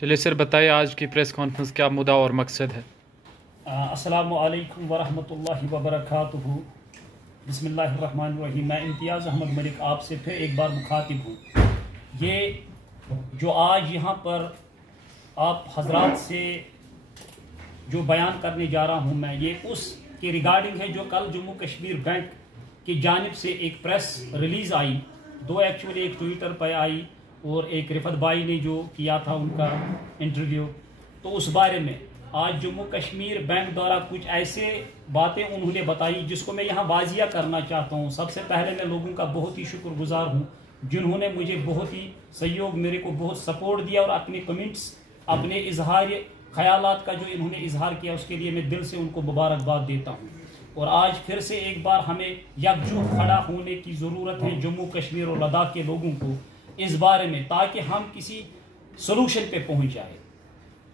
चलिए सर, बताइए आज की प्रेस कॉन्फ्रेंस क्या मुद्दा और मकसद है। अस्सलामु अलैकुम वरहमतुल्लाहि वबरकातुहू। बिस्मिल्लाहिर्रहमानिर्रहीम। मैं इम्तियाज़ अहमद मलिक आपसे फिर एक बार मुखातिब हूँ। ये जो आज यहाँ पर आप हजरात से जो बयान करने जा रहा हूँ मैं, ये उसके रिगार्डिंग है जो कल जम्मू कश्मीर बैंक की जानिब से एक प्रेस रिलीज़ आई। दो एक्चुअली, एक ट्विटर पर आई और एक रिफत भाई ने जो किया था उनका इंटरव्यू। तो उस बारे में आज जम्मू कश्मीर बैंक द्वारा कुछ ऐसे बातें उन्होंने बताई जिसको मैं यहाँ वाजिया करना चाहता हूँ। सबसे पहले मैं लोगों का बहुत ही शुक्रगुजार हूँ जिन्होंने मुझे बहुत ही सहयोग, मेरे को बहुत सपोर्ट दिया और अपने कमेंट्स, अपने इजहार ख्यालात का जो इन्होंने इजहार किया उसके लिए मैं दिल से उनको मुबारकबाद देता हूँ। और आज फिर से एक बार हमें यकजुट खड़ा होने की ज़रूरत है जम्मू कश्मीर और लद्दाख के लोगों को इस बारे में, ताकि हम किसी सोल्यूशन पे पहुंच जाए।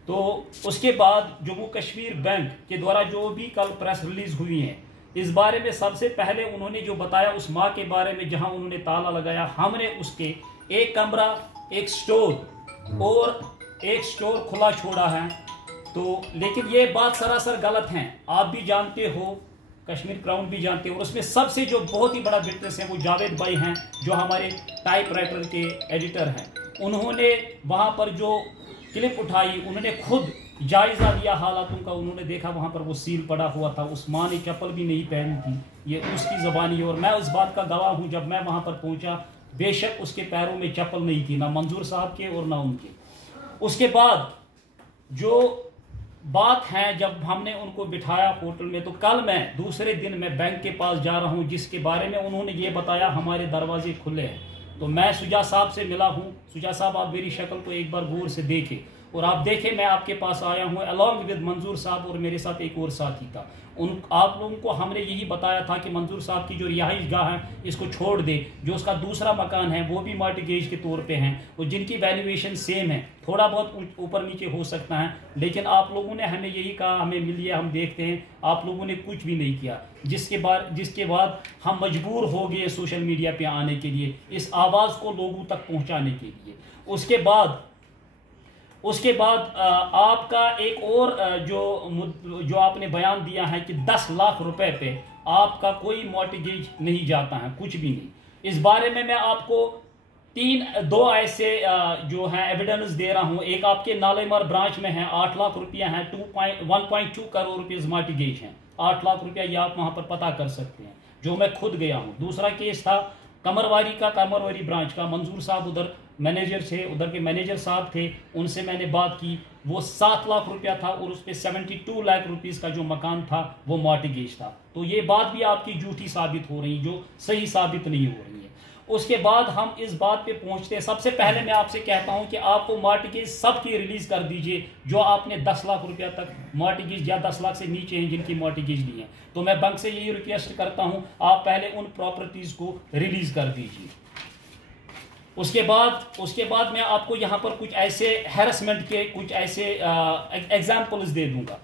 तो उसके बाद जम्मू कश्मीर बैंक के द्वारा जो भी कल प्रेस रिलीज हुई है, इस बारे में सबसे पहले उन्होंने जो बताया उस माँ के बारे में जहां उन्होंने ताला लगाया, हमने उसके एक कमरा, एक स्टोर और एक स्टोर खुला छोड़ा है। तो लेकिन ये बात सरासर गलत है, आप भी जानते हो, कश्मीर क्राउन भी जानते हो। और उसमें सबसे जो बहुत ही बड़ा विटनेस है वो जावेद भाई हैं जो हमारे टाइप राइटर के एडिटर हैं। उन्होंने वहाँ पर जो क्लिप उठाई, उन्होंने खुद जायजा लिया हालातों का। उन्होंने देखा वहाँ पर वो सील पड़ा हुआ था, उस माँ ने चप्पल भी नहीं पहनी थी, ये उसकी ज़बानी है। और मैं उस बात का गवाह हूँ, जब मैं वहाँ पर पहुँचा बेशक उसके पैरों में चप्पल नहीं थी, ना मंजूर साहब के और ना उनके। उसके बाद जो बात है, जब हमने उनको बिठाया होटल में, तो कल मैं दूसरे दिन मैं बैंक के पास जा रहा हूं जिसके बारे में उन्होंने ये बताया हमारे दरवाजे खुले हैं। तो मैं सुजा साहब से मिला हूं। सुजा साहब, आप मेरी शक्ल को एक बार गौर से देखें और आप देखें मैं आपके पास आया हूं अलॉन्ग विद मंजूर साहब, और मेरे साथ एक और साथी था। आप लोगों को हमने यही बताया था कि मंजूर साहब की जो रिहाइश गाह है इसको छोड़ दे, जो उसका दूसरा मकान है वो भी मॉर्टगेज के तौर पे हैं और जिनकी वैल्यूएशन सेम है, थोड़ा बहुत ऊपर नीचे हो सकता है। लेकिन आप लोगों ने हमें यही कहा हमें मिलिए, हम देखते हैं। आप लोगों ने कुछ भी नहीं किया, जिसके बाद हम मजबूर हो गए सोशल मीडिया पे आने के लिए, इस आवाज़ को लोगों तक पहुँचाने के लिए। उसके बाद आपका एक और जो आपने बयान दिया है कि 10 लाख रुपए पे आपका कोई मॉर्टगेज नहीं जाता है, कुछ भी नहीं। इस बारे में मैं आपको दो ऐसे जो है एविडेंस दे रहा हूं। एक आपके नालेमर ब्रांच में है, 8 लाख रुपया है, 1.2 करोड़ रुपये मॉर्टगेज हैं। 8 लाख रुपया ये आप वहां पर पता कर सकते हैं, जो मैं खुद गया हूं। दूसरा केस था कमरवारी ब्रांच का, मंजूर साहब उधर मैनेजर थे, उधर के मैनेजर साहब थे, उनसे मैंने बात की। वो 7 लाख रुपया था और उस पर 72 लाख रुपीस का जो मकान था वो मॉर्टगेज था। तो ये बात भी आपकी झूठी साबित हो रही, जो सही साबित नहीं हो रही है। उसके बाद हम इस बात पे पहुंचते हैं। सबसे पहले मैं आपसे कहता हूं कि आपको मॉर्टगेज सबकी रिलीज कर दीजिए जो आपने 10 लाख रुपया तक मॉर्टगेज या 10 लाख से नीचे हैं जिनकी मॉर्टगेज नहीं है। तो मैं बैंक से यही रिक्वेस्ट करता हूं, आप पहले उन प्रॉपर्टीज को रिलीज कर दीजिए। उसके बाद मैं आपको यहाँ पर कुछ ऐसे हैरेसमेंट के कुछ ऐसे एग्जाम्पल्स दे दूंगा।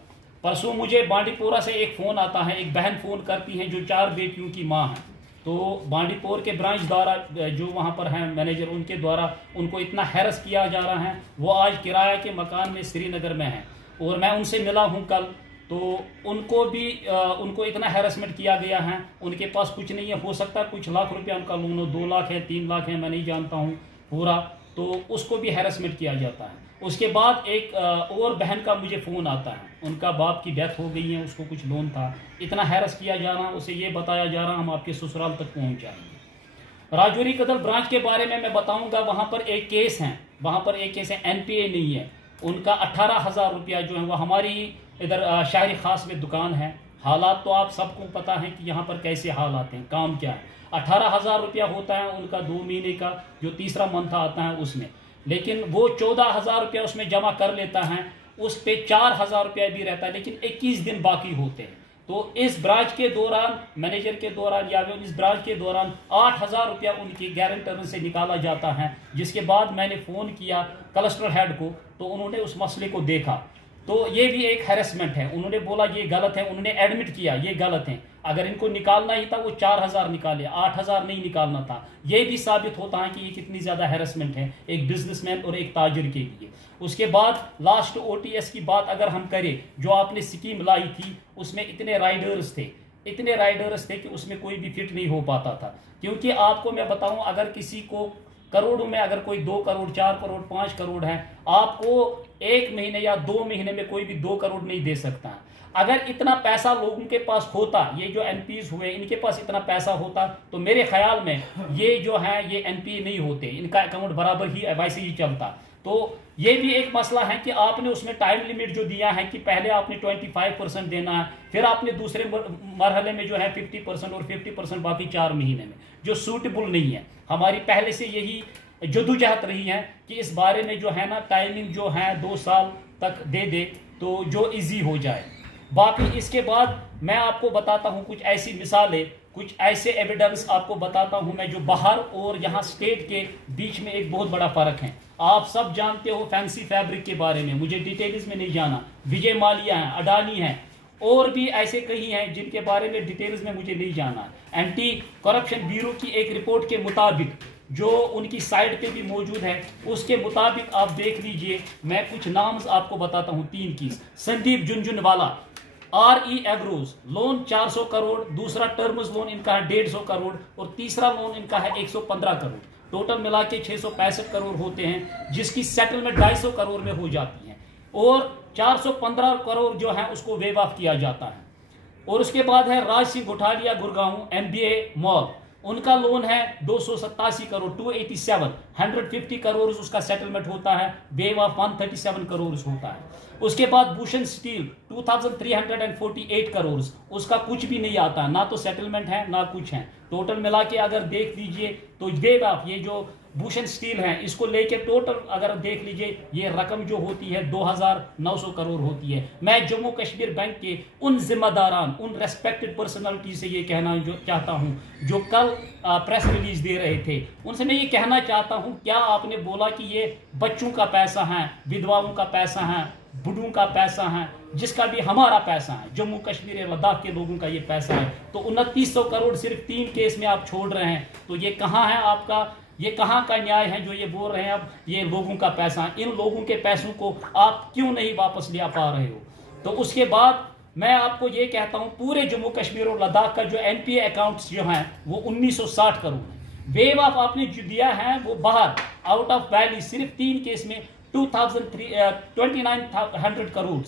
परसों मुझे बांडीपोरा से एक फ़ोन आता है, एक बहन फ़ोन करती है जो 4 बेटियों की माँ है। तो बांडीपोर के ब्रांच द्वारा जो वहाँ पर हैं मैनेजर, उनके द्वारा उनको इतना हैरस किया जा रहा है। वो आज किराया के मकान में श्रीनगर में है और मैं उनसे मिला हूँ कल। तो उनको इतना हैरेसमेंट किया गया है, उनके पास कुछ नहीं है, हो सकता है कुछ लाख रुपया उनका लोन हो, 2 लाख है, 3 लाख है, मैं नहीं जानता हूँ पूरा। तो उसको भी हैरेसमेंट किया जाता है। उसके बाद एक और बहन का मुझे फ़ोन आता है, उनका बाप की डेथ हो गई है, उसको कुछ लोन था, इतना हैरस किया जा रहा, उसे ये बताया जा रहा हम आपके ससुराल तक पहुँच जाएंगे। राजौरी कदल ब्रांच के बारे में मैं बताऊँगा, वहाँ पर एक केस है, NPA नहीं है, उनका 18,000 रुपया जो है वो हमारी इधर शाहरी खास में दुकान है। हालात तो आप सबको पता है कि यहाँ पर कैसे हाल आते हैं, काम क्या है। 18,000 रुपया होता है उनका 2 महीने का, जो तीसरा मंथ आता है उसमें, लेकिन वो 14,000 रुपया उसमें जमा कर लेता है, उस पे 4,000 रुपया भी रहता है, लेकिन 21 दिन बाकी होते हैं। तो इस ब्रांच के दौरान, मैनेजर के दौरान या इस ब्रांच के दौरान 8,000 रुपया उनकी गारंटर से निकाला जाता है। जिसके बाद मैंने फ़ोन किया क्लस्टर हेड को, तो उन्होंने उस मसले को देखा। तो ये भी एक हैरेसमेंट है। उन्होंने बोला ये गलत है, उन्होंने एडमिट किया ये गलत है। अगर इनको निकालना ही था वो 4000 निकाले, 8000 नहीं निकालना था। ये भी साबित होता है कि ये कितनी ज़्यादा हैरेसमेंट है एक बिजनेसमैन और एक ताजिर के लिए। उसके बाद लास्ट OTS की बात अगर हम करें, जो आपने स्कीम लाई थी उसमें इतने राइडर्स थे कि उसमें कोई भी फिट नहीं हो पाता था। क्योंकि आपको मैं बताऊं, अगर किसी को करोड़ों में अगर कोई 2 करोड़ 4 करोड़ 5 करोड़ है, आपको 1 महीने या 2 महीने में कोई भी 2 करोड़ नहीं दे सकता। अगर इतना पैसा लोगों के पास होता, ये जो NPs हुए इनके पास इतना पैसा होता, तो मेरे ख्याल में ये जो है ये NPA नहीं होते, इनका अकाउंट बराबर ही वैसे ही चलता। तो ये भी एक मसला है कि आपने उसमें टाइम लिमिट जो दिया है कि पहले आपने 25% देना है, फिर आपने दूसरे मरहले में जो है 50% और 50% बाकी 4 महीने में, जो सूटेबल नहीं है। हमारी पहले से यही जदोजहद रही है कि इस बारे में जो है ना टाइमिंग जो है 2 साल तक दे दे तो जो इजी हो जाए। बाकी इसके बाद मैं आपको बताता हूं कुछ ऐसी मिसालें, कुछ ऐसे एविडेंस आपको बताता हूं मैं, जो बाहर और यहाँ स्टेट के बीच में एक बहुत बड़ा फर्क है। आप सब जानते हो फैंसी फैब्रिक के बारे में, मुझे डिटेल्स में नहीं जाना। विजय माल्या है, अडानी है, और भी ऐसे कई हैं जिनके बारे में डिटेल्स में मुझे नहीं जाना। एंटी करप्शन ब्यूरो की एक रिपोर्ट के मुताबिक, जो उनकी साइट पे भी मौजूद है, उसके मुताबिक आप देख लीजिए। मैं कुछ नाम्स आपको बताता हूँ 3 की। संदीप झुनझुनवाला, RE एग्रोज, लोन 400 करोड़, दूसरा टर्म्स लोन इनका है 150 करोड़ और तीसरा लोन इनका है 115 करोड़। टोटल मिला के 665 करोड़ होते हैं, जिसकी सेटलमेंट 250 करोड़ में हो जाती है और 415 करोड़ जो है उसको वेव ऑफ किया जाता है। और उसके बाद है राज सिंह घोटालिया गुड़गांव MBA मॉल, उनका लोन है 287 करोड़ 287, 150 करोड़ उसका सेटलमेंट होता है, वेव ऑफ 137 करोड़ होता है। उसके बाद भूषण स्टील 2348 करोड़, उसका कुछ भी नहीं आता, ना तो सेटलमेंट है ना कुछ है। टोटल मिला के अगर देख लीजिए तो वेव ऑफ ये जो भूषण स्टील है इसको लेके टोटल अगर देख लीजिए ये रकम जो होती है 2900 करोड़ होती है। मैं जम्मू कश्मीर बैंक के उन जिम्मेदारान, उन रेस्पेक्टेड पर्सनालिटी से ये कहना जो चाहता हूं, जो कल प्रेस रिलीज दे रहे थे, उनसे मैं ये कहना चाहता हूं, क्या आपने बोला कि ये बच्चों का पैसा है, विधवाओं का पैसा है, बुढ़ों का पैसा है, जिसका भी हमारा पैसा है, जम्मू कश्मीर लद्दाख के लोगों का ये पैसा है, तो 2900 करोड़ सिर्फ 3 केस में आप छोड़ रहे हैं, तो ये कहाँ है आपका, ये कहाँ का न्याय है जो ये बोल रहे हैं अब ये लोगों का पैसा है। इन लोगों के पैसों को आप क्यों नहीं वापस ले पा रहे हो? तो उसके बाद मैं आपको ये कहता हूँ, पूरे जम्मू कश्मीर और लद्दाख का जो NPA अकाउंट्स जो हैं वो 1960 करोड़ है। वेव ऑफ आपने जो दिया है वो बाहर आउट ऑफ वैली सिर्फ 3 केस में 2900 करोड़।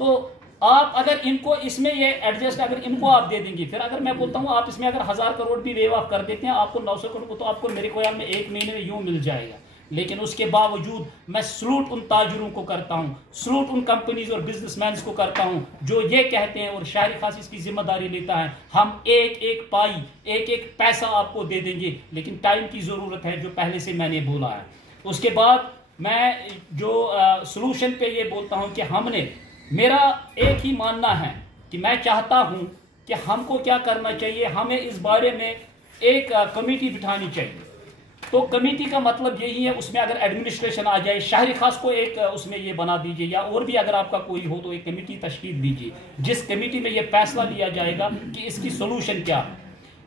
तो आप अगर इनको इसमें ये एडजस्ट अगर इनको आप दे देंगे, फिर अगर मैं बोलता हूँ आप इसमें अगर 1000 करोड़ भी वेव ऑफ कर देते हैं, आपको 900 करोड़ तो आपको मेरे ख्याल में 1 महीने में यूं मिल जाएगा। लेकिन उसके बावजूद मैं सलूट उन ताजरों को करता हूँ, सलूट उन कंपनीज और बिजनेसमैन को करता हूँ जो ये कहते हैं, और शायरी खास इसकी जिम्मेदारी लेता है, हम एक एक पाई एक एक पैसा आपको दे देंगे, लेकिन टाइम की ज़रूरत है, जो पहले से मैंने बोला है। उसके बाद मैं जो सलूशन पे ये बोलता हूँ कि हमने, मेरा एक ही मानना है कि मैं चाहता हूं कि हमको क्या करना चाहिए, हमें इस बारे में एक कमेटी बिठानी चाहिए। तो कमेटी का मतलब यही है, उसमें अगर एडमिनिस्ट्रेशन आ जाए, शहरी खास को एक उसमें ये बना दीजिए, या और भी अगर आपका कोई हो तो एक कमेटी तश्कील दीजिए, जिस कमेटी में ये फैसला लिया जाएगा कि इसकी सोल्यूशन क्या है।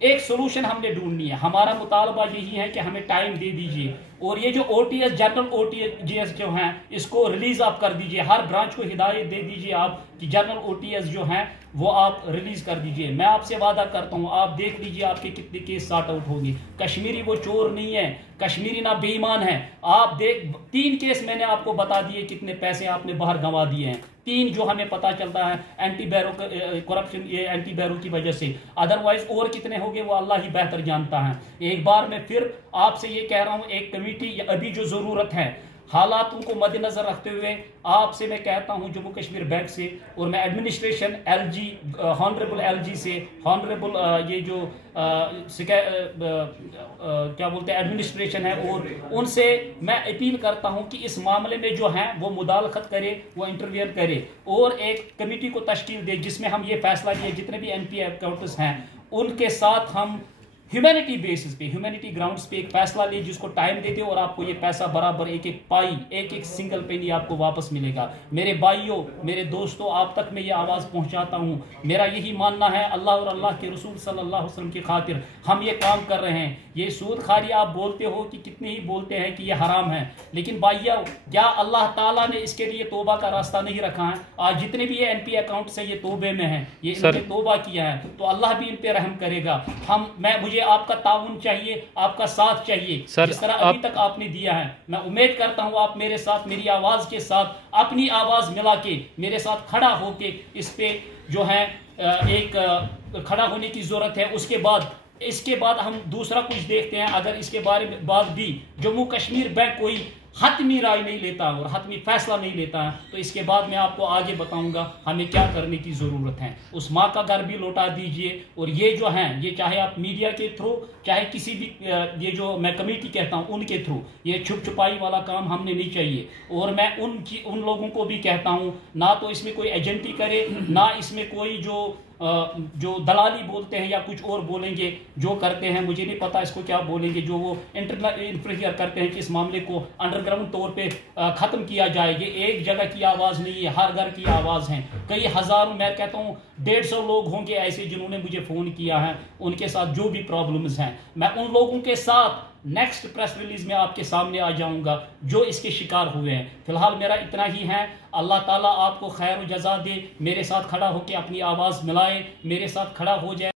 एक सोल्यूशन हमने ढूंढनी है। हमारा मुतालबा यही है कि हमें टाइम दे दीजिए, और ये जो OTS जनरल OTS जो हैं इसको रिलीज आप कर दीजिए, हर ब्रांच को हिदायत दे दीजिए आप कि जनरल OTS जो हैं वो आप रिलीज कर दीजिए। मैं आपसे वादा करता हूं, आप देख लीजिए आपके कितने केस सॉर्ट आउट होंगे। कश्मीरी वो चोर नहीं है, कश्मीरी ना बेईमान है। आप देख 3 केस मैंने आपको बता दिए कितने पैसे आपने बाहर गंवा दिए हैं, 3 जो हमें पता चलता है एंटी बैरो करप्शन, ये एंटी बैरो की वजह से। अदरवाइज और कितने होंगे वो अल्लाह ही बेहतर जानता है। एक बार मैं फिर आपसे ये कह रहा हूँ, एक कमेटी अभी जो जरूरत है, हालातों को मद्देनजर रखते हुए आपसे मैं कहता हूं, जम्मू कश्मीर बैंक से, और मैं एडमिनिस्ट्रेशन LG, हॉनरेबल LG से, हॉनरेबल ये जो क्या बोलते हैं एडमिनिस्ट्रेशन है, और उनसे मैं अपील करता हूं कि इस मामले में जो है वो मुदालखत करे, वो इंटरवियर करे, और एक कमेटी को तश्कील दे जिसमें हम ये फैसला लिए जितने भी NPA अकाउंट्स हैं उनके साथ हम ह्यूमैनिटी बेसिस पे, ह्यूमैनिटी ग्राउंड्स पे एक फैसला ले जिसको टाइम दे दे और आपको ये पैसा बराबर एक एक पाई, एक एक सिंगल पेनी आपको वापस मिलेगा। मेरे भाइयों, मेरे दोस्तों, आप तक मैं ये आवाज़ पहुंचाता हूं। मेरा यही मानना है, अल्लाह और अल्लाह के रसूल सल्लल्लाहु अलैहि वसल्लम की खातिर हम ये काम कर रहे हैं। ये सूद खारी आप बोलते हो कि कितने ही बोलते हैं कि ये हराम है, लेकिन भाइयों क्या अल्लाह ताला ने इसके लिए तोबा का रास्ता नहीं रखा है? आज जितने भी ये एनपी अकाउंट से ये तोबे में हैं, ये इन्होंने तोबा किया है, तो अल्लाह भी इन पे रहम करेगा। मुझे आपका ताउन चाहिए, आपका साथ चाहिए, जिस तरह अभी तक आपने दिया है। मैं उम्मीद करता हूं आप मेरे साथ, मेरी आवाज के साथ अपनी आवाज मिला के मेरे साथ खड़ा होके इस पे जो है एक खड़ा होने की जरूरत है। इसके बाद हम दूसरा कुछ देखते हैं। अगर इसके बारे में बाद भी जम्मू कश्मीर बैंक कोई हतमी राय नहीं लेता और हतमी फैसला नहीं लेता है, तो इसके बाद मैं आपको आगे बताऊंगा हमें क्या करने की ज़रूरत है। उस माँ का घर भी लौटा दीजिए। और ये जो हैं, ये चाहे आप मीडिया के थ्रू, चाहे किसी भी ये जो मैं कमेटी कहता हूँ उनके थ्रू, ये छुप छुपाई वाला काम हमने नहीं चाहिए। और मैं उन लोगों को भी कहता हूँ, ना तो इसमें कोई एजेंटी करे, ना इसमें कोई जो दलाली बोलते हैं या कुछ और बोलेंगे, जो करते हैं मुझे नहीं पता इसको क्या बोलेंगे, जो वो इंटरफेयर करते हैं कि इस मामले को अंडरग्राउंड तौर पे ख़त्म किया जाए। ये एक जगह की आवाज़ नहीं है, हर घर की आवाज़ है। कई हज़ारों, मैं कहता हूँ 150 लोग होंगे ऐसे जिन्होंने मुझे फ़ोन किया है, उनके साथ जो भी प्रॉब्लम्स हैं, मैं उन लोगों के साथ नेक्स्ट प्रेस रिलीज में आपके सामने आ जाऊंगा जो इसके शिकार हुए हैं। फिलहाल मेरा इतना ही है। अल्लाह ताला आपको खैर व जज़ा दे। मेरे साथ खड़ा होकर अपनी आवाज़ मिलाए, मेरे साथ खड़ा हो जाए।